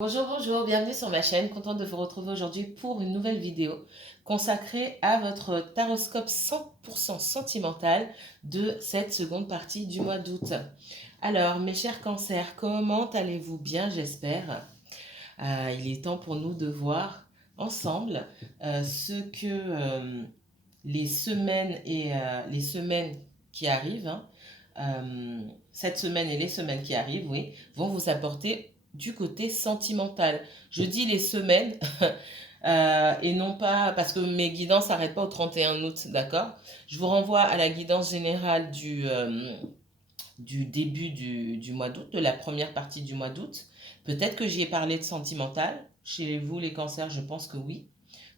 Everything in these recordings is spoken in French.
Bonjour, bonjour, bienvenue sur ma chaîne. Contente de vous retrouver aujourd'hui pour une nouvelle vidéo consacrée à votre taroscope 100% sentimental de cette seconde partie du mois d'août. Alors, mes chers cancers, comment allez-vous bien, j'espère. Il est temps pour nous de voir ensemble ce que les semaines qui arrivent, cette semaine et les semaines qui arrivent, oui, vont vous apporter du côté sentimental. Je dis les semaines et non pas parce que mes guidances n'arrêtent pas au 31 août, d'accord? Je vous renvoie à la guidance générale du début du mois d'août, de la première partie du mois d'août. Peut-être que j'y ai parlé de sentimental. Chez vous, les cancers, je pense que oui.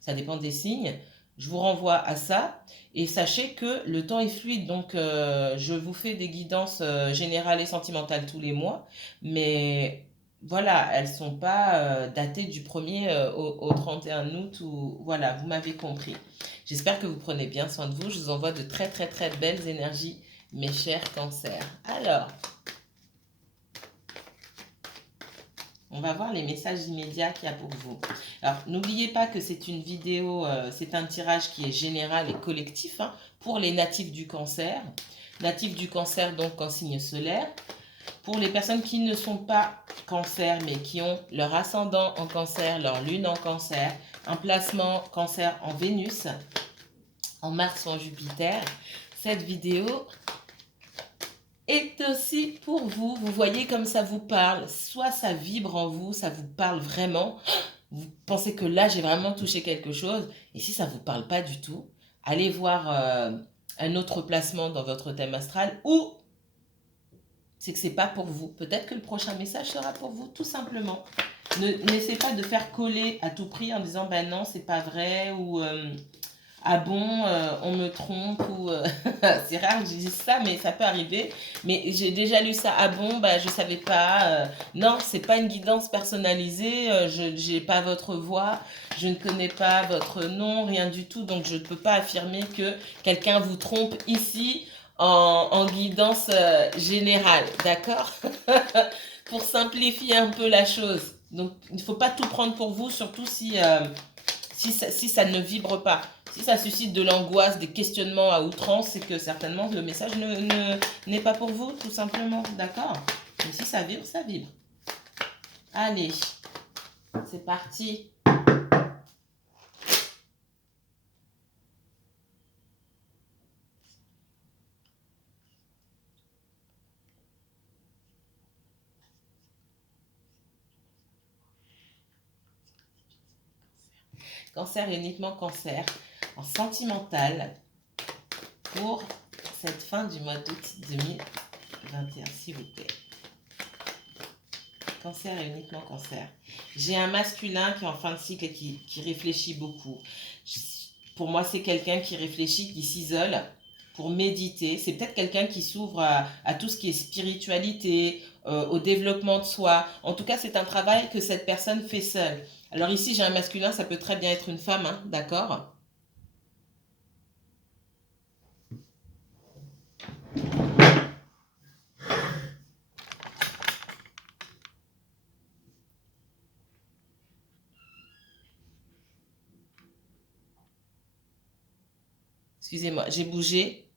Ça dépend des signes. Je vous renvoie à ça. Et sachez que le temps est fluide. Donc, je vous fais des guidances générales et sentimentales tous les mois. Mais voilà, elles ne sont pas datées du 1er au 31 août. Ou, voilà, vous m'avez compris. J'espère que vous prenez bien soin de vous. Je vous envoie de très, très, très belles énergies, mes chers cancers. Alors, on va voir les messages immédiats qu'il y a pour vous. Alors, n'oubliez pas que c'est une vidéo, c'est un tirage qui est général et collectif pour les natifs du cancer. Natifs du cancer, donc en signe solaire. Pour les personnes qui ne sont pas cancer, mais qui ont leur ascendant en cancer, leur lune en cancer, un placement cancer en Vénus, en Mars ou en Jupiter, cette vidéo est aussi pour vous. Vous voyez comme ça vous parle. Soit ça vibre en vous, ça vous parle vraiment. Vous pensez que là, j'ai vraiment touché quelque chose. Et si ça ne vous parle pas du tout, allez voir un autre placement dans votre thème astral ou c'est que c'est pas pour vous. Peut-être que le prochain message sera pour vous, tout simplement. N'essayez pas de faire coller à tout prix en disant ben non, c'est pas vrai ou ah bon, on me trompe ou c'est rare que je dise ça, mais ça peut arriver. Mais j'ai déjà lu ça. Ah bon, bah je savais pas. Non, c'est pas une guidance personnalisée. Je n'ai pas votre voix, je ne connais pas votre nom, rien du tout. Donc je ne peux pas affirmer que quelqu'un vous trompe ici en guidance générale, d'accord? Pour simplifier un peu la chose. Donc il ne faut pas tout prendre pour vous, surtout si ça ne vibre pas. Si ça suscite de l'angoisse, des questionnements à outrance, c'est que certainement le message n'est pas pour vous, tout simplement. D'accord? Mais si ça vibre, ça vibre. Allez, c'est parti. Cancer et uniquement cancer. En sentimental pour cette fin du mois d'août 2021, s'il vous plaît. Cancer et uniquement cancer. J'ai un masculin qui est en fin de cycle et qui réfléchit beaucoup. Pour moi, c'est quelqu'un qui réfléchit, qui s'isole pour méditer. C'est peut-être quelqu'un qui s'ouvre à tout ce qui est spiritualité, au développement de soi. En tout cas, c'est un travail que cette personne fait seule. Alors ici, j'ai un masculin, ça peut très bien être une femme, hein, d'accord? Excusez-moi, j'ai bougé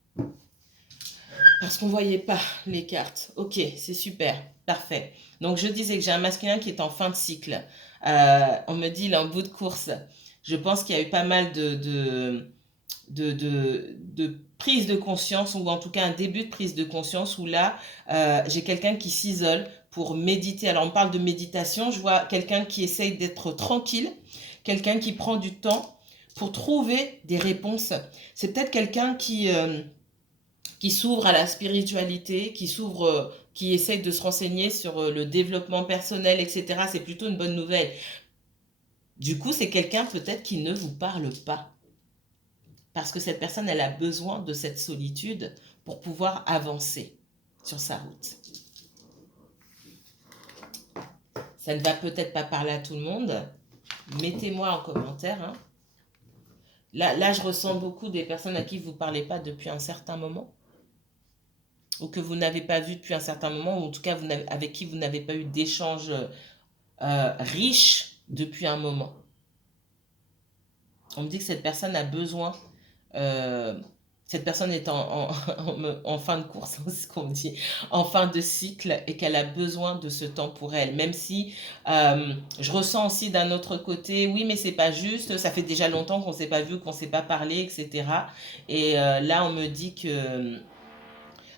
parce qu'on ne voyait pas les cartes. Ok, c'est super, parfait. Donc je disais que j'ai un masculin qui est en fin de cycle. On me dit il est en bout de course. Je pense qu'il y a eu pas mal de prise de conscience, ou en tout cas un début de prise de conscience, où là, j'ai quelqu'un qui s'isole pour méditer. Alors on parle de méditation, je vois quelqu'un qui essaye d'être tranquille, quelqu'un qui prend du temps pour trouver des réponses. C'est peut-être quelqu'un qui s'ouvre à la spiritualité, qui essaye de se renseigner sur le développement personnel, etc. C'est plutôt une bonne nouvelle. Du coup, c'est quelqu'un peut-être qui ne vous parle pas. Parce que cette personne, elle a besoin de cette solitude pour pouvoir avancer sur sa route. Ça ne va peut-être pas parler à tout le monde. Mettez-moi en commentaire. Hein. Là, je ressens beaucoup des personnes à qui vous ne parlez pas depuis un certain moment. Ou que vous n'avez pas vu depuis un certain moment. Ou en tout cas, avec qui vous n'avez pas eu d'échange riche depuis un moment. On me dit que cette personne a besoin, cette personne est en fin de course, c'est ce qu'on me dit, en fin de cycle et qu'elle a besoin de ce temps pour elle. Même si je ressens aussi d'un autre côté, oui, mais c'est pas juste, ça fait déjà longtemps qu'on s'est pas vu, qu'on s'est pas parlé, etc. Et là, on me dit que,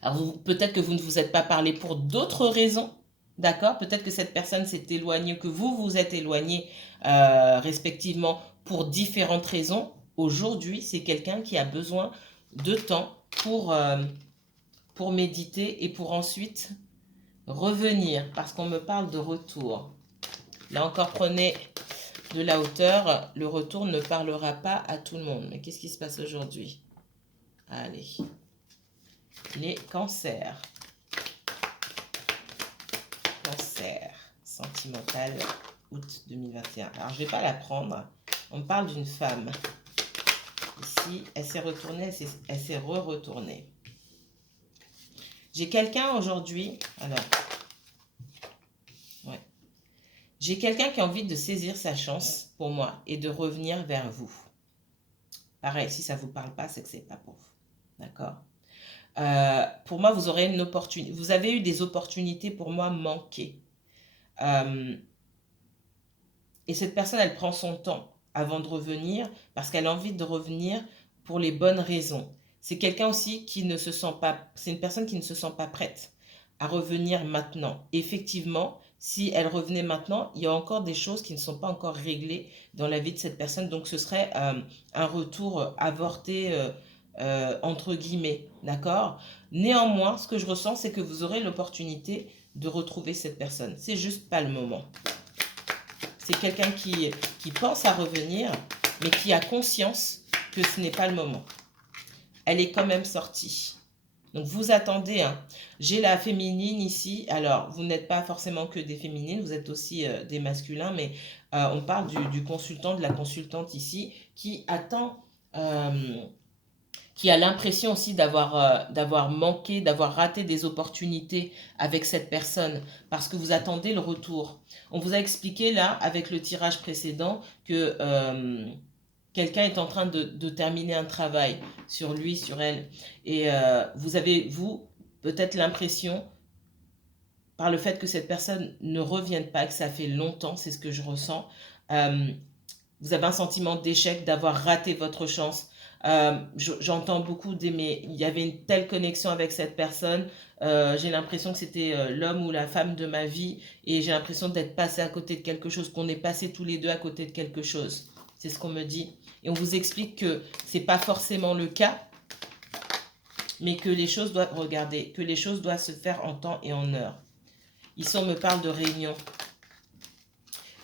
alors peut-être que vous ne vous êtes pas parlé pour d'autres raisons. D'accord? Peut-être que cette personne s'est éloignée, que vous vous êtes éloigné respectivement pour différentes raisons. Aujourd'hui, c'est quelqu'un qui a besoin de temps pour méditer et pour ensuite revenir, parce qu'on me parle de retour. Là encore, prenez de la hauteur. Le retour ne parlera pas à tout le monde. Mais qu'est-ce qui se passe aujourd'hui? Allez. Les cancers. Cancer sentimental, août 2021. Alors, je ne vais pas la prendre. On me parle d'une femme. Ici, elle s'est retournée, elle s'est re-retournée. J'ai quelqu'un aujourd'hui. Alors, ouais. J'ai quelqu'un qui a envie de saisir sa chance pour moi et de revenir vers vous. Pareil, si ça ne vous parle pas, c'est que ce n'est pas pour vous. D'accord? Pour moi, vous aurez une opportunité. Vous avez eu des opportunités pour moi manquées. Et cette personne, elle prend son temps avant de revenir parce qu'elle a envie de revenir pour les bonnes raisons. C'est quelqu'un aussi qui ne se sent pas, c'est une personne qui ne se sent pas prête à revenir maintenant. Effectivement, si elle revenait maintenant, il y a encore des choses qui ne sont pas encore réglées dans la vie de cette personne. Donc, ce serait un retour avorté, entre guillemets. D'accord? Néanmoins, ce que je ressens, c'est que vous aurez l'opportunité de retrouver cette personne. C'est juste pas le moment. C'est quelqu'un qui pense à revenir, mais qui a conscience que ce n'est pas le moment. Elle est quand même sortie. Donc, vous attendez. Hein. J'ai la féminine ici. Alors, vous n'êtes pas forcément que des féminines, vous êtes aussi des masculins, mais on parle du consultant, de la consultante ici, qui attend... qui a l'impression aussi d'avoir manqué, d'avoir raté des opportunités avec cette personne parce que vous attendez le retour. On vous a expliqué là, avec le tirage précédent, que quelqu'un est en train de terminer un travail sur lui, sur elle. Et vous avez, vous, peut-être l'impression, par le fait que cette personne ne revienne pas, que ça fait longtemps, c'est ce que je ressens, vous avez un sentiment d'échec, d'avoir raté votre chance. J'entends beaucoup d'aimer. Il y avait une telle connexion avec cette personne. J'ai l'impression que c'était l'homme ou la femme de ma vie. Et j'ai l'impression d'être passé à côté de quelque chose, qu'on est passé tous les deux à côté de quelque chose. C'est ce qu'on me dit. Et on vous explique que ce n'est pas forcément le cas, mais que les choses doivent, regardez, que les choses doivent se faire en temps et en heure. Ici, on me parle de réunion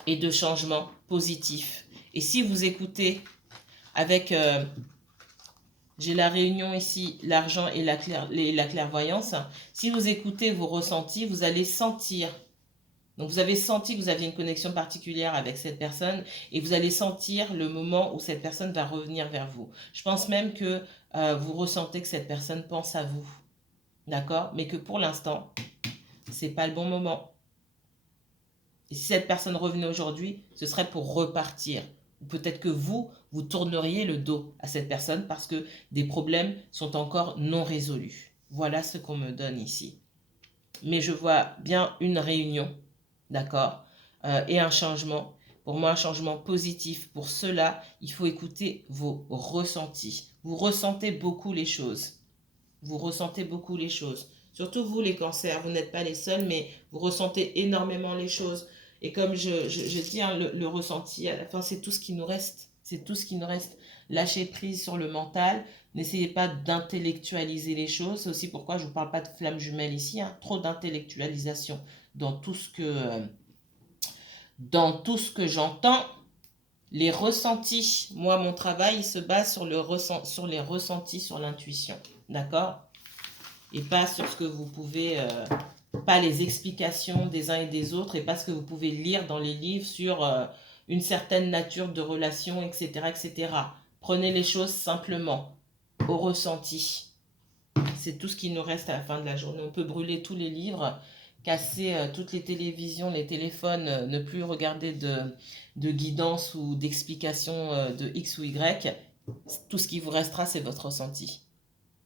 et de changement positif. Et si vous écoutez avec, j'ai la réunion ici, l'argent et la clairvoyance, si vous écoutez vos ressentis, vous allez sentir. Donc vous avez senti que vous aviez une connexion particulière avec cette personne et vous allez sentir le moment où cette personne va revenir vers vous. Je pense même que vous ressentez que cette personne pense à vous. D'accord? Mais que pour l'instant, ce n'est pas le bon moment. Et si cette personne revenait aujourd'hui, ce serait pour repartir. Ou peut-être que vous tourneriez le dos à cette personne parce que des problèmes sont encore non résolus. Voilà ce qu'on me donne ici. Mais je vois bien une réunion, d'accord, et un changement. Pour moi, un changement positif. Pour cela, il faut écouter vos ressentis. Vous ressentez beaucoup les choses. Vous ressentez beaucoup les choses. Surtout vous, les cancers, vous n'êtes pas les seuls, mais vous ressentez énormément les choses. Et comme je dis, hein, le ressenti, à la fin, c'est tout ce qui nous reste. C'est tout ce qui nous reste. Lâchez prise sur le mental. N'essayez pas d'intellectualiser les choses. C'est aussi pourquoi je ne vous parle pas de flamme jumelle ici. Hein. Trop d'intellectualisation dans tout ce que j'entends. Les ressentis. Moi, mon travail, il se base sur les ressentis, sur l'intuition. D'accord? Et pas sur ce que vous pouvez, pas les explications des uns et des autres, et pas ce que vous pouvez lire dans les livres sur une certaine nature de relation, etc., etc. Prenez les choses simplement, au ressenti. C'est tout ce qui nous reste à la fin de la journée. On peut brûler tous les livres. casser toutes les télévisions, les téléphones, ne plus regarder de guidance ou d'explication de X ou Y, tout ce qui vous restera, c'est votre ressenti.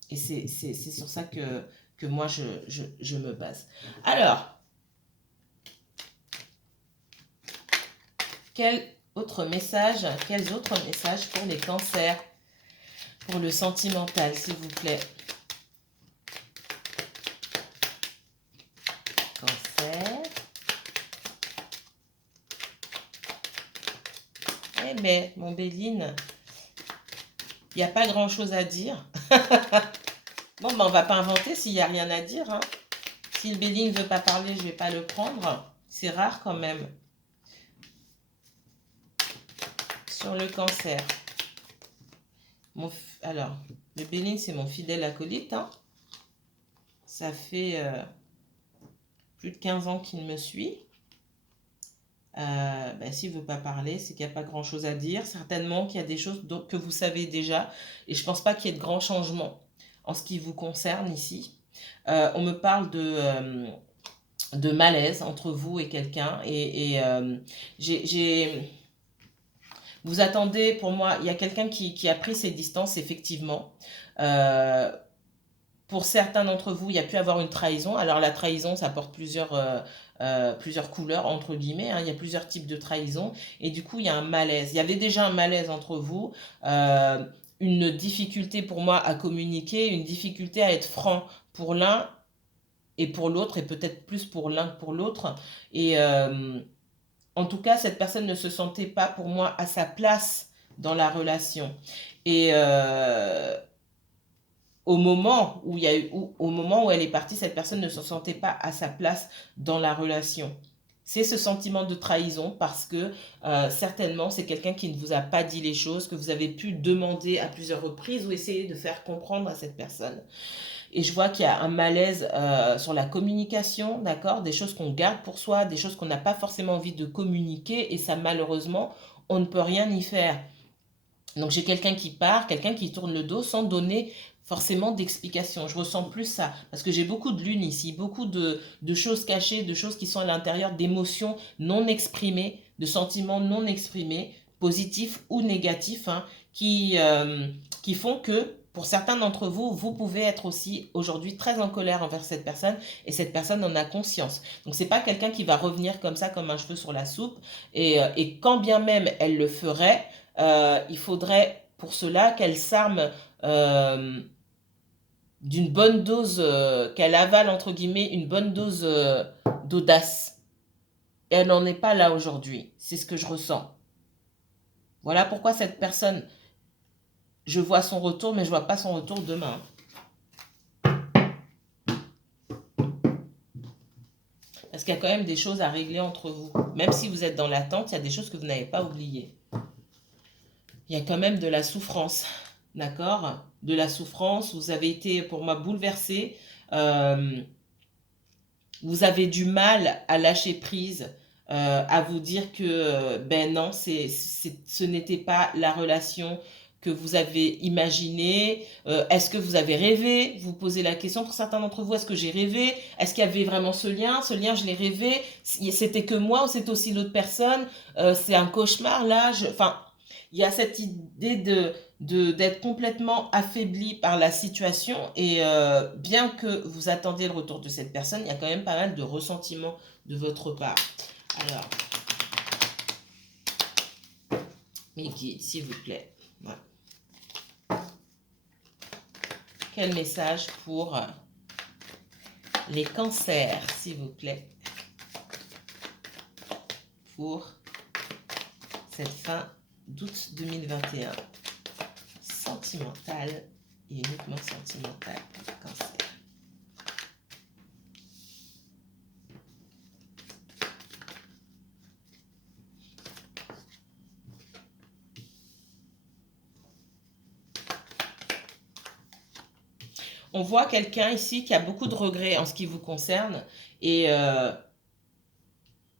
Et c'est sur ça que moi, je me base. Alors, quels autres messages pour les cancers, pour le sentimental, s'il vous plaît? Cancer. Eh bien, mon Béline, il n'y a pas grand-chose à dire. Bon, ben, on va pas inventer s'il n'y a rien à dire. Hein. Si le Béline ne veut pas parler, je ne vais pas le prendre. C'est rare quand même. Sur le cancer. Alors, le Béline, c'est mon fidèle acolyte. Hein. Ça fait plus de 15 ans qu'il me suit. Ben, s'il ne veut pas parler, c'est qu'il n'y a pas grand-chose à dire. Certainement qu'il y a des choses que vous savez déjà. Et je ne pense pas qu'il y ait de grands changements en ce qui vous concerne ici. On me parle de malaise entre vous et quelqu'un. Et vous attendez, pour moi, il y a quelqu'un qui a pris ses distances, effectivement. Pour certains d'entre vous, il y a pu avoir une trahison. Alors la trahison, ça porte plusieurs couleurs, entre guillemets. Hein. Il y a plusieurs types de trahison. Et du coup, il y a un malaise. Il y avait déjà un malaise entre vous. Une difficulté pour moi à communiquer, une difficulté à être franc pour l'un et pour l'autre, et peut-être plus pour l'un que pour l'autre. Et en tout cas, cette personne ne se sentait pas pour moi à sa place dans la relation. Et au moment où elle est partie, cette personne ne se sentait pas à sa place dans la relation. C'est ce sentiment de trahison parce que certainement c'est quelqu'un qui ne vous a pas dit les choses, que vous avez pu demander à plusieurs reprises ou essayer de faire comprendre à cette personne. Et je vois qu'il y a un malaise sur la communication, d'accord, des choses qu'on garde pour soi, des choses qu'on n'a pas forcément envie de communiquer, et ça malheureusement, on ne peut rien y faire. Donc j'ai quelqu'un qui part, quelqu'un qui tourne le dos sans donner forcément d'explication. Je ressens plus ça, parce que j'ai beaucoup de lune ici, beaucoup de choses cachées, de choses qui sont à l'intérieur, d'émotions non exprimées, de sentiments non exprimés, positifs ou négatifs, hein, qui font que pour certains d'entre vous, vous pouvez être aussi aujourd'hui très en colère envers cette personne, et cette personne en a conscience. Donc c'est pas quelqu'un qui va revenir comme ça, comme un cheveu sur la soupe, et quand bien même elle le ferait, il faudrait pour cela qu'elle s'arme d'une bonne dose, qu'elle avale entre guillemets une bonne dose d'audace. Et elle n'en est pas là aujourd'hui. C'est ce que je ressens. Voilà pourquoi cette personne, je vois son retour, mais je ne vois pas son retour demain. Parce qu'il y a quand même des choses à régler entre vous. Même si vous êtes dans l'attente, il y a des choses que vous n'avez pas oubliées. Il y a quand même de la souffrance. D'accord? De la souffrance. Vous avez été, pour moi, bouleversé. Vous avez du mal à lâcher prise, à vous dire que, ben non, ce n'était pas la relation que vous avez imaginée. Est-ce que vous avez rêvé? Vous posez la question pour certains d'entre vous, est-ce que j'ai rêvé? Est-ce qu'il y avait vraiment ce lien? Ce lien, je l'ai rêvé. C'était que moi ou c'est aussi l'autre personne? C'est un cauchemar là. Enfin, il y a cette idée d'être complètement affaibli par la situation, et bien que vous attendiez le retour de cette personne, il y a quand même pas mal de ressentiment de votre part. Alors, mes guides, s'il vous plaît. Voilà. Quel message pour les cancers, s'il vous plaît, pour cette fin d'août 2021, sentimentale et uniquement sentimentale pour le cancer. On voit quelqu'un ici qui a beaucoup de regrets en ce qui vous concerne, et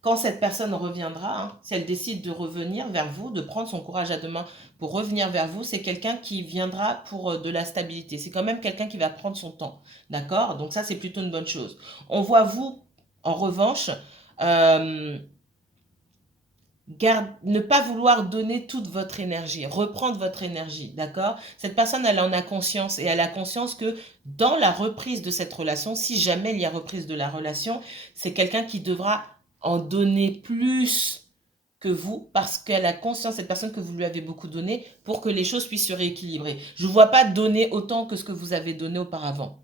quand cette personne reviendra, hein, si elle décide de revenir vers vous, de prendre son courage à deux mains pour revenir vers vous, c'est quelqu'un qui viendra pour de la stabilité. C'est quand même quelqu'un qui va prendre son temps. D'accord? Donc ça, c'est plutôt une bonne chose. On voit vous, En revanche, ne pas vouloir donner toute votre énergie, reprendre votre énergie, d'accord? Cette personne, elle en a conscience et elle a conscience que dans la reprise de cette relation, si jamais il y a reprise de la relation, c'est quelqu'un qui devra en donner plus que vous parce qu'elle a conscience, cette personne, que vous lui avez beaucoup donné pour que les choses puissent se rééquilibrer. Je ne vois pas donner autant que ce que vous avez donné auparavant.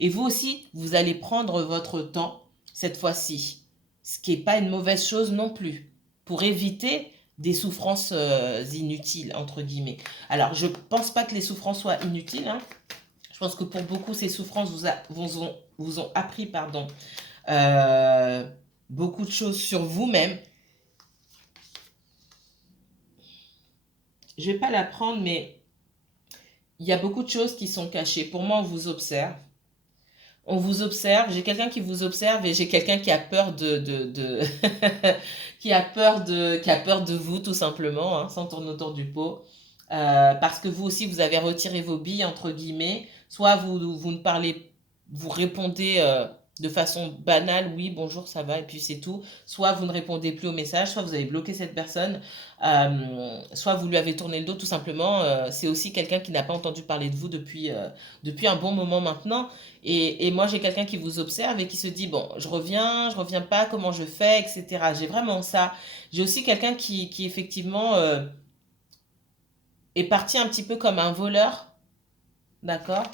Et vous aussi, vous allez prendre votre temps cette fois-ci, ce qui n'est pas une mauvaise chose non plus, pour éviter des souffrances inutiles, entre guillemets. Alors, je ne pense pas que les souffrances soient inutiles, hein. Je pense que pour beaucoup, ces souffrances vous ont appris, pardon, beaucoup de choses sur vous-même. Je ne vais pas la prendre, mais il y a beaucoup de choses qui sont cachées. Pour moi, on vous observe. On vous observe, j'ai quelqu'un qui vous observe et j'ai quelqu'un qui a peur qui a peur de vous, tout simplement, hein, sans tourner autour du pot. Parce que vous aussi, vous avez retiré vos billes, entre guillemets. Soit vous ne parlez, vous répondez de façon banale, oui, bonjour, ça va, et puis c'est tout. Soit vous ne répondez plus au message, soit vous avez bloqué cette personne, soit vous lui avez tourné le dos, tout simplement. C'est aussi quelqu'un qui n'a pas entendu parler de vous depuis un bon moment maintenant. Et moi, j'ai quelqu'un qui vous observe et qui se dit, bon, je reviens pas, comment je fais, etc. J'ai vraiment ça. J'ai aussi quelqu'un qui effectivement est parti un petit peu comme un voleur, d'accord?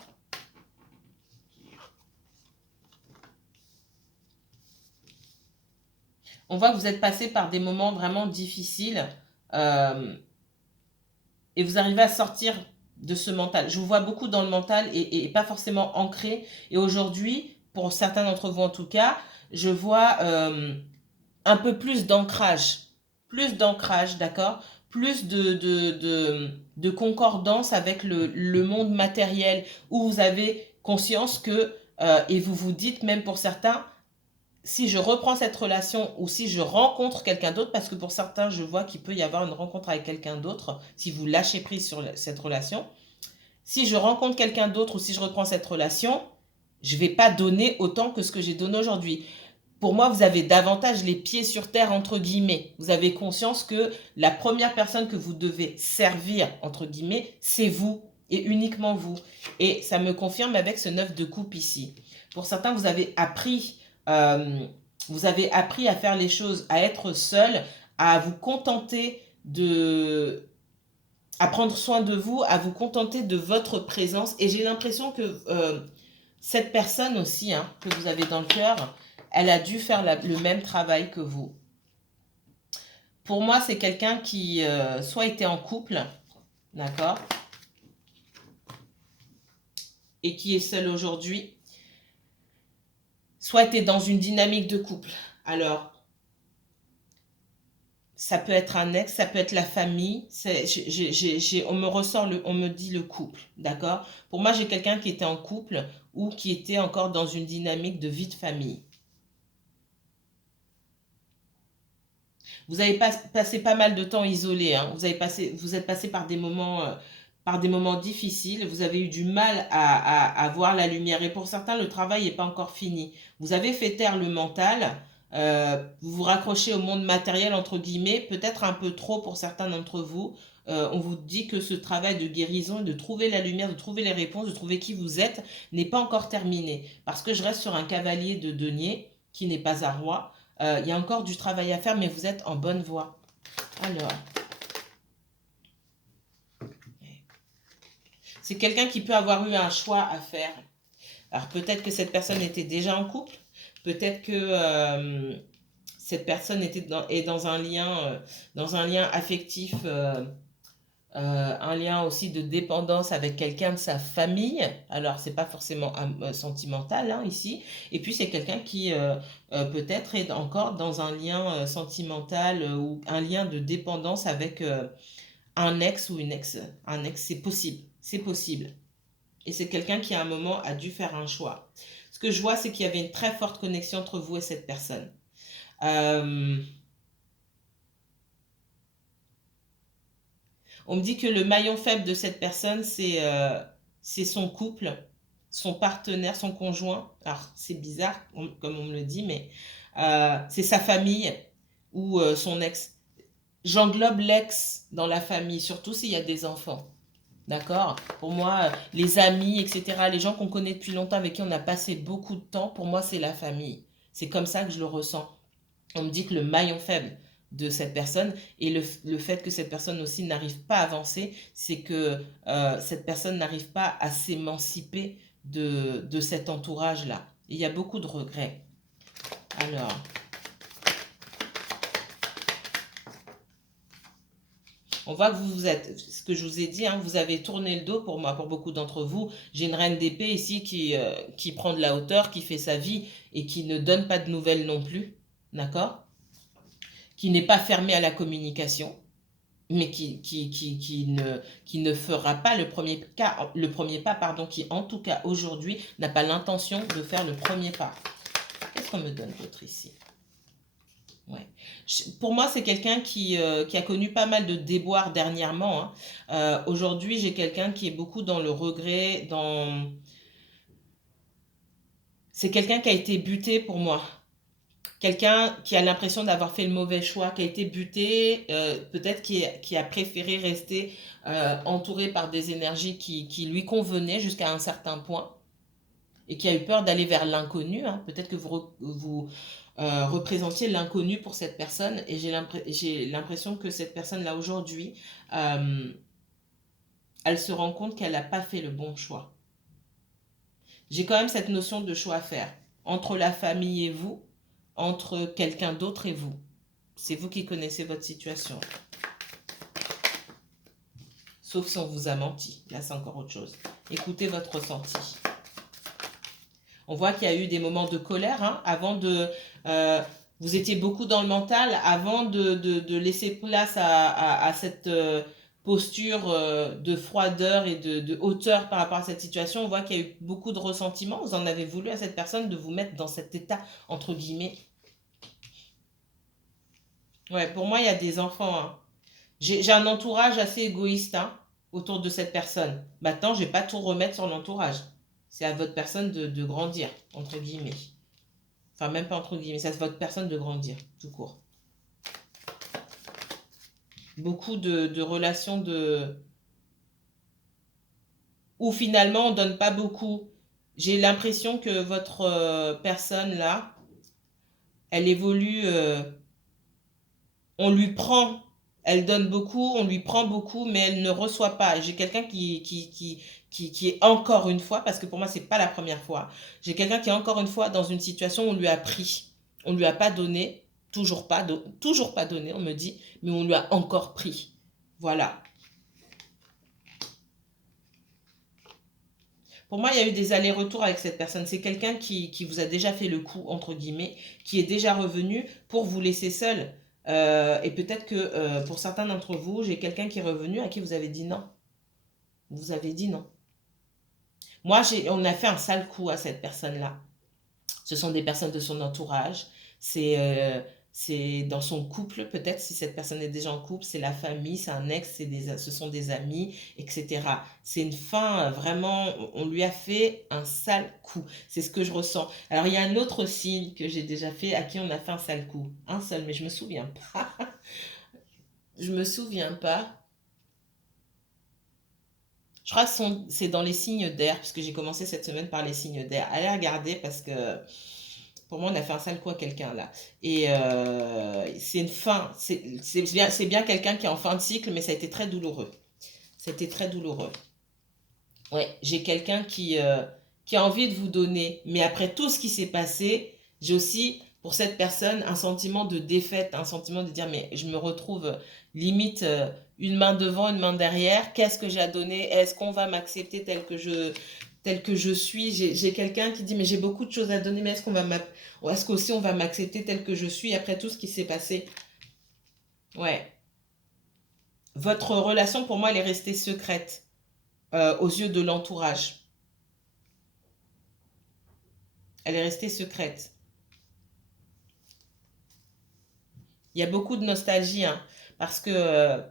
On voit que vous êtes passé par des moments vraiment difficiles euh, et vous arrivez à sortir de ce mental. Je vous vois beaucoup dans le mental et pas forcément ancré. Et aujourd'hui, pour certains d'entre vous en tout cas, je vois un peu plus d'ancrage, d'accord? Plus de concordance avec le monde matériel, où vous avez conscience que, et vous vous dites même pour certains, si je reprends cette relation ou si je rencontre quelqu'un d'autre, parce que pour certains, je vois qu'il peut y avoir une rencontre avec quelqu'un d'autre, si vous lâchez prise sur cette relation, si je rencontre quelqu'un d'autre ou si je reprends cette relation, je ne vais pas donner autant que ce que j'ai donné aujourd'hui. Pour moi, vous avez davantage les pieds sur terre, entre guillemets. Vous avez conscience que la première personne que vous devez servir, entre guillemets, c'est vous et uniquement vous. Et ça me confirme avec ce 9 de coupe ici. Pour certains, euh, vous avez appris à faire les choses, à être seul, à vous contenter à prendre soin de vous, à vous contenter de votre présence. Et j'ai l'impression que cette personne aussi, hein, que vous avez dans le cœur, elle a dû faire le même travail que vous. Pour moi, c'est quelqu'un qui soit était en couple, d'accord, et qui est seul aujourd'hui, soit était dans une dynamique de couple. Alors, ça peut être un ex, ça peut être la famille. On me dit le couple, d'accord? Pour moi, j'ai quelqu'un qui était en couple ou qui était encore dans une dynamique de vie de famille. Vous avez passé pas mal de temps isolé, hein. Vous êtes passé par des moments difficiles. Vous avez eu du mal à voir la lumière. Et pour certains, le travail n'est pas encore fini. Vous avez fait taire le mental. Vous vous raccrochez au monde matériel, entre guillemets, peut-être un peu trop pour certains d'entre vous. On vous dit que ce travail de guérison, de trouver la lumière, de trouver les réponses, de trouver qui vous êtes, n'est pas encore terminé. Parce que je reste sur un cavalier de denier qui n'est pas un roi. Il y a encore du travail à faire, mais vous êtes en bonne voie. Alors, c'est quelqu'un qui peut avoir eu un choix à faire. Alors peut-être que cette personne était déjà en couple, peut-être que cette personne est dans un lien affectif, un lien aussi de dépendance avec quelqu'un de sa famille. Alors, c'est pas forcément sentimental, hein, ici. Et puis, c'est quelqu'un qui peut-être est encore dans un lien sentimental ou un lien de dépendance avec un ex ou une ex. Un ex, c'est possible. C'est possible. Et c'est quelqu'un qui, à un moment, a dû faire un choix. Ce que je vois, c'est qu'il y avait une très forte connexion entre vous et cette personne. Euh, On me dit que le maillon faible de cette personne, c'est son couple. son partenaire, son conjoint, alors c'est bizarre comme on me le dit, mais c'est sa famille ou son ex. J'englobe l'ex dans la famille, surtout s'il y a des enfants. D'accord? Pour moi, les amis, etc., les gens qu'on connaît depuis longtemps, avec qui on a passé beaucoup de temps, pour moi, c'est la famille. C'est comme ça que je le ressens. On me dit que le maillon faible de cette personne et le fait que cette personne aussi n'arrive pas à avancer, c'est que cette personne n'arrive pas à s'émanciper de cet entourage-là. Il y a beaucoup de regrets. Alors, on voit que vous êtes, ce que je vous ai dit, hein, vous avez tourné le dos pour moi, pour beaucoup d'entre vous. J'ai une reine d'épée ici qui prend de la hauteur, qui fait sa vie et qui ne donne pas de nouvelles non plus. D'accord? Qui n'est pas fermée à la communication, mais qui ne fera pas le premier pas, pardon, qui en tout cas aujourd'hui n'a pas l'intention de faire le premier pas. Qu'est-ce qu'on me donne d'autre ici? Ouais. Pour moi, c'est quelqu'un qui a connu pas mal de déboires dernièrement. Hein. Aujourd'hui, j'ai quelqu'un qui est beaucoup dans le regret, c'est quelqu'un qui a été buté pour moi. Quelqu'un qui a l'impression d'avoir fait le mauvais choix, qui a été buté, peut-être qui a préféré rester entouré par des énergies qui lui convenaient jusqu'à un certain point et qui a eu peur d'aller vers l'inconnu. Hein. Peut-être que vous représentiez l'inconnu pour cette personne et j'ai l'impression que cette personne-là aujourd'hui, elle se rend compte qu'elle n'a pas fait le bon choix. J'ai quand même cette notion de choix à faire entre la famille et vous, entre quelqu'un d'autre et vous. C'est vous qui connaissez votre situation. Sauf si on vous a menti. Là, c'est encore autre chose. Écoutez votre ressenti. On voit qu'il y a eu des moments de colère. Hein, avant de... vous étiez beaucoup dans le mental. Avant de laisser place à cette posture de froideur et de hauteur par rapport à cette situation, on voit qu'il y a eu beaucoup de ressentiment. Vous en avez voulu à cette personne de vous mettre dans cet état, entre guillemets. Ouais, pour moi, il y a des enfants. Hein. J'ai un entourage assez égoïste hein, autour de cette personne. Maintenant, je ne vais pas tout remettre sur l'entourage. C'est à votre personne de grandir, entre guillemets. Enfin, même pas entre guillemets, c'est à votre personne de grandir, tout court. Beaucoup de relations où finalement on ne donne pas beaucoup. J'ai l'impression que votre personne là, elle évolue, on lui prend, elle donne beaucoup, on lui prend beaucoup, mais elle ne reçoit pas. J'ai quelqu'un qui est encore une fois, parce que pour moi c'est pas la première fois, j'ai quelqu'un qui est encore une fois dans une situation où on lui a pris, on lui a pas donné, toujours pas donné, on me dit, mais on lui a encore pris. Voilà. Pour moi, il y a eu des allers-retours avec cette personne. C'est quelqu'un qui vous a déjà fait le coup, entre guillemets, qui est déjà revenu pour vous laisser seul. Et peut-être que pour certains d'entre vous, j'ai quelqu'un qui est revenu à qui vous avez dit non. Vous avez dit non. Moi, on a fait un sale coup à cette personne-là. Ce sont des personnes de son entourage. C'est dans son couple, peut-être, si cette personne est déjà en couple, c'est la famille, c'est un ex, ce sont des amis, etc. C'est une fin, vraiment, on lui a fait un sale coup. C'est ce que je ressens. Alors, il y a un autre signe que j'ai déjà fait, à qui on a fait un sale coup. Un seul, mais je me souviens pas. Je me souviens pas. Je crois que c'est dans les signes d'air, puisque j'ai commencé cette semaine par les signes d'air. Allez regarder parce que pour moi, on a fait un sale coup à quelqu'un là. Et c'est une fin. C'est bien quelqu'un qui est en fin de cycle, mais ça a été très douloureux. C'était très douloureux. Ouais, j'ai quelqu'un qui a envie de vous donner. Mais après tout ce qui s'est passé, j'ai aussi, pour cette personne, un sentiment de défaite, un sentiment de dire, mais je me retrouve limite une main devant, une main derrière. Qu'est-ce que j'ai à donner? Est-ce qu'on va m'accepter tel que je suis? J'ai quelqu'un qui dit, mais j'ai beaucoup de choses à donner, mais est-ce qu'aussi on va m'accepter tel que je suis après tout ce qui s'est passé? Ouais. Votre relation, pour moi, elle est restée secrète aux yeux de l'entourage. Elle est restée secrète. Il y a beaucoup de nostalgie, hein, parce que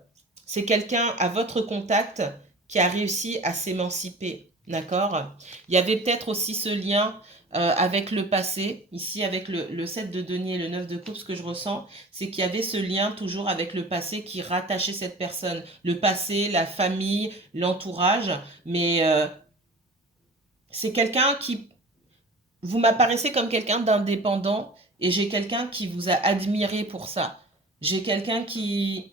c'est quelqu'un à votre contact qui a réussi à s'émanciper. D'accord? Il y avait peut-être aussi ce lien avec le passé. Ici, avec le 7 de denier et le 9 de coupe, ce que je ressens, c'est qu'il y avait ce lien toujours avec le passé qui rattachait cette personne. Le passé, la famille, l'entourage. Mais c'est quelqu'un qui... Vous m'apparaissez comme quelqu'un d'indépendant et j'ai quelqu'un qui vous a admiré pour ça. J'ai quelqu'un qui...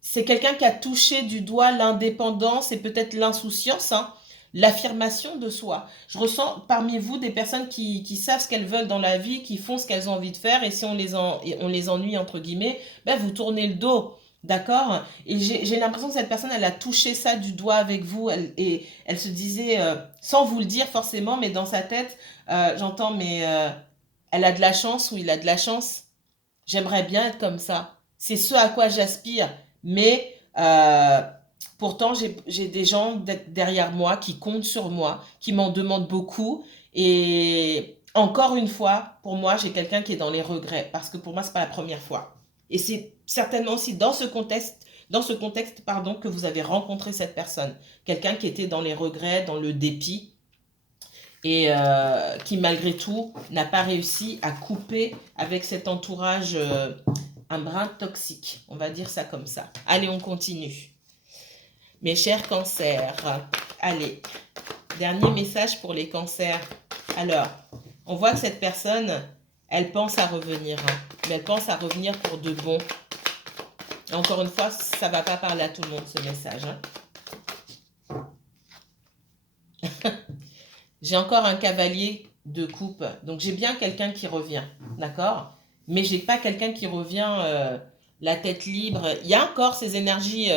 C'est quelqu'un qui a touché du doigt l'indépendance et peut-être l'insouciance, hein, l'affirmation de soi. Je ressens parmi vous des personnes qui savent ce qu'elles veulent dans la vie, qui font ce qu'elles ont envie de faire, et si on les ennuie, entre guillemets, ben vous tournez le dos. D'accord? Et j'ai l'impression que cette personne, elle a touché ça du doigt avec vous, et elle se disait, sans vous le dire forcément, mais dans sa tête, j'entends, mais elle a de la chance ou il a de la chance. J'aimerais bien être comme ça. C'est ce à quoi j'aspire. Mais pourtant, j'ai des gens derrière moi qui comptent sur moi, qui m'en demandent beaucoup. Et encore une fois, pour moi, j'ai quelqu'un qui est dans les regrets. Parce que pour moi, ce n'est pas la première fois. Et c'est certainement aussi dans ce contexte, pardon, que vous avez rencontré cette personne. Quelqu'un qui était dans les regrets, dans le dépit et qui malgré tout n'a pas réussi à couper avec cet entourage un brin toxique. On va dire ça comme ça. Allez, on continue. Mes chers cancers, allez, dernier message pour les cancers. Alors, on voit que cette personne, elle pense à revenir, hein, mais elle pense à revenir pour de bon. Encore une fois, ça ne va pas parler à tout le monde ce message. Hein. J'ai encore un cavalier de coupe. Donc, j'ai bien quelqu'un qui revient. D'accord? Mais j'ai pas quelqu'un qui revient la tête libre. Il y a encore ces énergies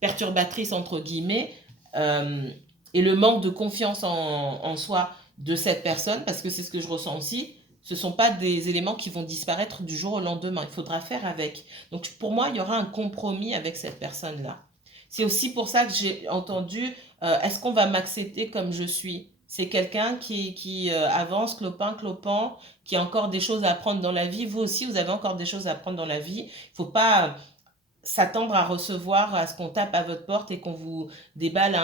perturbatrices, entre guillemets, et le manque de confiance en soi de cette personne, parce que c'est ce que je ressens aussi. Ce ne sont pas des éléments qui vont disparaître du jour au lendemain. Il faudra faire avec. Donc, pour moi, il y aura un compromis avec cette personne-là. C'est aussi pour ça que j'ai entendu est-ce qu'on va m'accepter comme je suis? C'est quelqu'un qui avance, clopin, qui a encore des choses à apprendre dans la vie. Vous aussi, vous avez encore des choses à apprendre dans la vie. Il ne faut pas s'attendre à recevoir, à ce qu'on tape à votre porte et qu'on vous déballe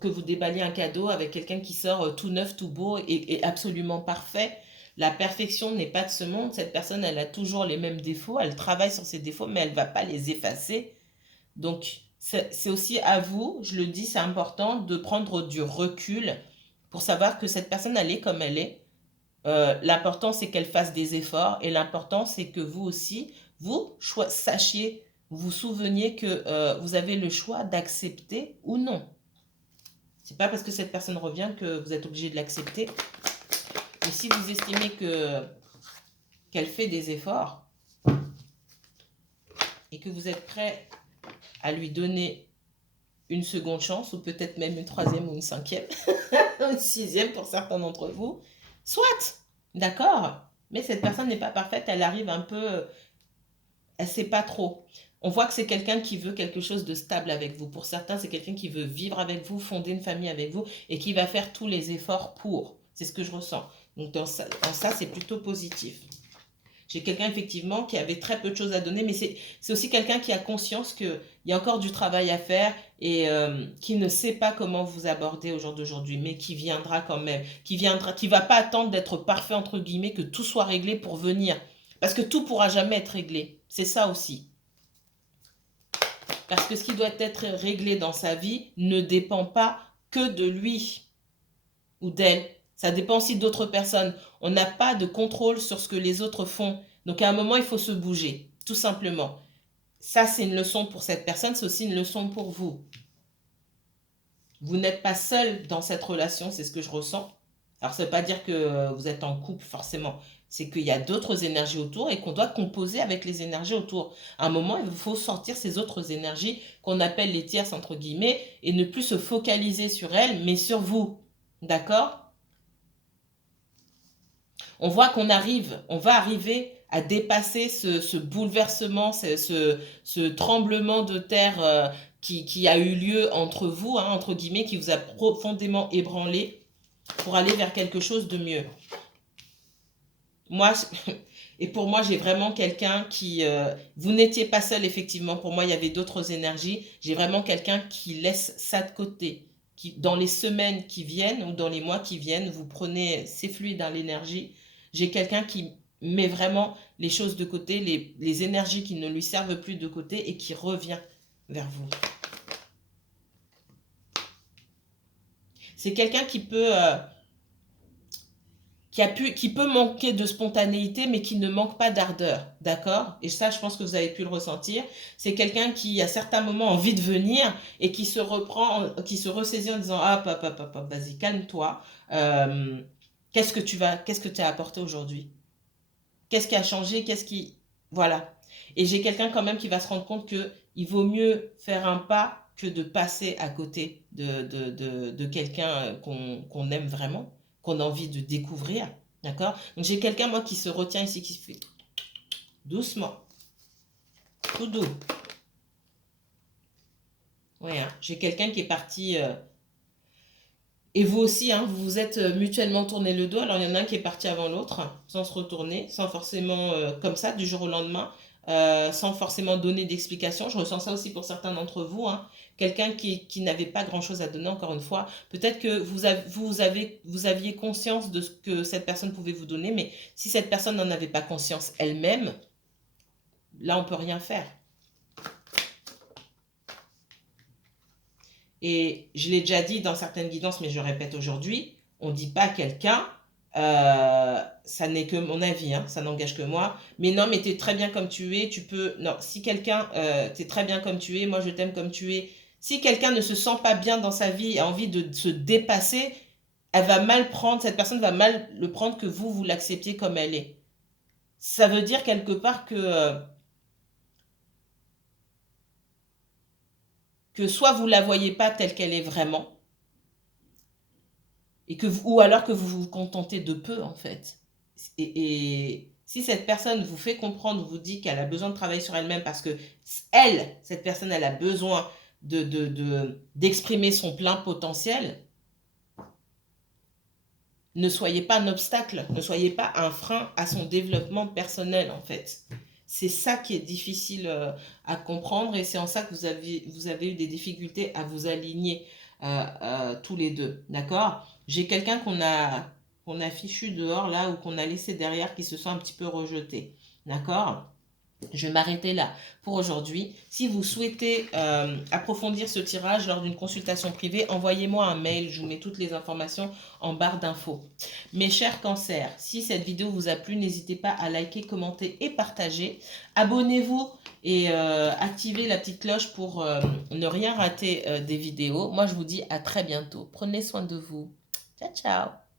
que vous déballiez un cadeau avec quelqu'un qui sort tout neuf, tout beau et absolument parfait. La perfection n'est pas de ce monde. Cette personne, elle a toujours les mêmes défauts. Elle travaille sur ses défauts, mais elle ne va pas les effacer. Donc, c'est aussi à vous, je le dis, c'est important de prendre du recul pour savoir que cette personne, elle est comme elle est. L'important, c'est qu'elle fasse des efforts et l'important, c'est que vous aussi, vous sachiez, vous vous souveniez que vous avez le choix d'accepter ou non. C'est pas parce que cette personne revient que vous êtes obligé de l'accepter. Mais si vous estimez qu'elle fait des efforts et que vous êtes prêt à lui donner une seconde chance, ou peut-être même une troisième ou une cinquième, une sixième pour certains d'entre vous, soit, d'accord, mais cette personne n'est pas parfaite, elle arrive un peu, elle ne sait pas trop. On voit que c'est quelqu'un qui veut quelque chose de stable avec vous. Pour certains, c'est quelqu'un qui veut vivre avec vous, fonder une famille avec vous et qui va faire tous les efforts pour. C'est ce que je ressens. Donc, en ça c'est plutôt positif. J'ai quelqu'un, effectivement, qui avait très peu de choses à donner, mais c'est aussi quelqu'un qui a conscience qu'il y a encore du travail à faire et qui ne sait pas comment vous aborder au jour d'aujourd'hui, mais qui viendra quand même, qui ne va pas attendre d'être parfait, entre guillemets, que tout soit réglé pour venir. Parce que tout ne pourra jamais être réglé. C'est ça aussi. Parce que ce qui doit être réglé dans sa vie ne dépend pas que de lui ou d'elle. Ça dépend aussi d'autres personnes. On n'a pas de contrôle sur ce que les autres font. Donc à un moment, il faut se bouger, tout simplement. Ça, c'est une leçon pour cette personne, c'est aussi une leçon pour vous. Vous n'êtes pas seul dans cette relation, c'est ce que je ressens. Alors, ça ne veut pas dire que vous êtes en couple, forcément. C'est qu'il y a d'autres énergies autour et qu'on doit composer avec les énergies autour. À un moment, il faut sortir ces autres énergies qu'on appelle les tierces, entre guillemets, et ne plus se focaliser sur elles, mais sur vous. D'accord ? On voit qu'on va arriver à dépasser ce bouleversement, ce tremblement de terre qui a eu lieu entre vous, hein, entre guillemets, qui vous a profondément ébranlé pour aller vers quelque chose de mieux. Moi, Et pour moi, j'ai vraiment quelqu'un qui... vous n'étiez pas seul, effectivement. Pour moi, il y avait d'autres énergies. J'ai vraiment quelqu'un qui laisse ça de côté. Qui, dans les semaines qui viennent ou dans les mois qui viennent, vous prenez, c'est fluide dans l'énergie. J'ai quelqu'un qui met vraiment les choses de côté, les énergies qui ne lui servent plus de côté et qui revient vers vous. C'est quelqu'un qui peut... qui peut manquer de spontanéité, mais qui ne manque pas d'ardeur, d'accord? Et ça, je pense que vous avez pu le ressentir. C'est quelqu'un qui, à certains moments, a envie de venir et qui se reprend, qui se ressaisit en disant, ah, papa, vas-y, calme-toi. Qu'est-ce que tu as apporté aujourd'hui? Qu'est-ce qui a changé? Qu'est-ce qui... Voilà. Et j'ai quelqu'un quand même qui va se rendre compte qu'il vaut mieux faire un pas que de passer à côté de quelqu'un qu'on aime vraiment, qu'on a envie de découvrir. D'accord? Donc j'ai quelqu'un, moi, qui se retient ici, qui fait doucement, tout doux. Oui, hein. J'ai quelqu'un qui est parti... et vous aussi, hein, vous vous êtes mutuellement tourné le dos. Alors, il y en a un qui est parti avant l'autre, sans se retourner, sans forcément, comme ça, du jour au lendemain, sans forcément donner d'explication. Je ressens ça aussi pour certains d'entre vous, hein. Quelqu'un qui n'avait pas grand-chose à donner, encore une fois. Peut-être que vous aviez conscience de ce que cette personne pouvait vous donner, mais si cette personne n'en avait pas conscience elle-même, là, on ne peut rien faire. Et je l'ai déjà dit dans certaines guidances, mais je répète aujourd'hui, on ne dit pas à quelqu'un, ça n'est que mon avis, hein, ça n'engage que moi, mais non, mais tu es très bien comme tu es, tu peux... Non, si quelqu'un, tu es très bien comme tu es, moi je t'aime comme tu es, si quelqu'un ne se sent pas bien dans sa vie et a envie de se dépasser, elle va mal prendre, cette personne va mal le prendre que vous l'acceptiez comme elle est. Ça veut dire quelque part que soit vous ne la voyez pas telle qu'elle est vraiment, et ou alors que vous vous contentez de peu, en fait. Et si cette personne vous fait comprendre, vous dit qu'elle a besoin de travailler sur elle-même parce que cette personne, elle a besoin d'exprimer son plein potentiel, ne soyez pas un obstacle, ne soyez pas un frein à son développement personnel, en fait. C'est ça qui est difficile à comprendre et c'est en ça que vous avez eu des difficultés à vous aligner tous les deux, d'accord? J'ai quelqu'un qu'on a fichu dehors là ou qu'on a laissé derrière qui se sent un petit peu rejeté, d'accord? Je vais m'arrêter là pour aujourd'hui. Si vous souhaitez approfondir ce tirage lors d'une consultation privée, envoyez-moi un mail. Je vous mets toutes les informations en barre d'infos. Mes chers cancers, si cette vidéo vous a plu, n'hésitez pas à liker, commenter et partager. Abonnez-vous et activez la petite cloche pour ne rien rater des vidéos. Moi, je vous dis à très bientôt. Prenez soin de vous. Ciao, ciao.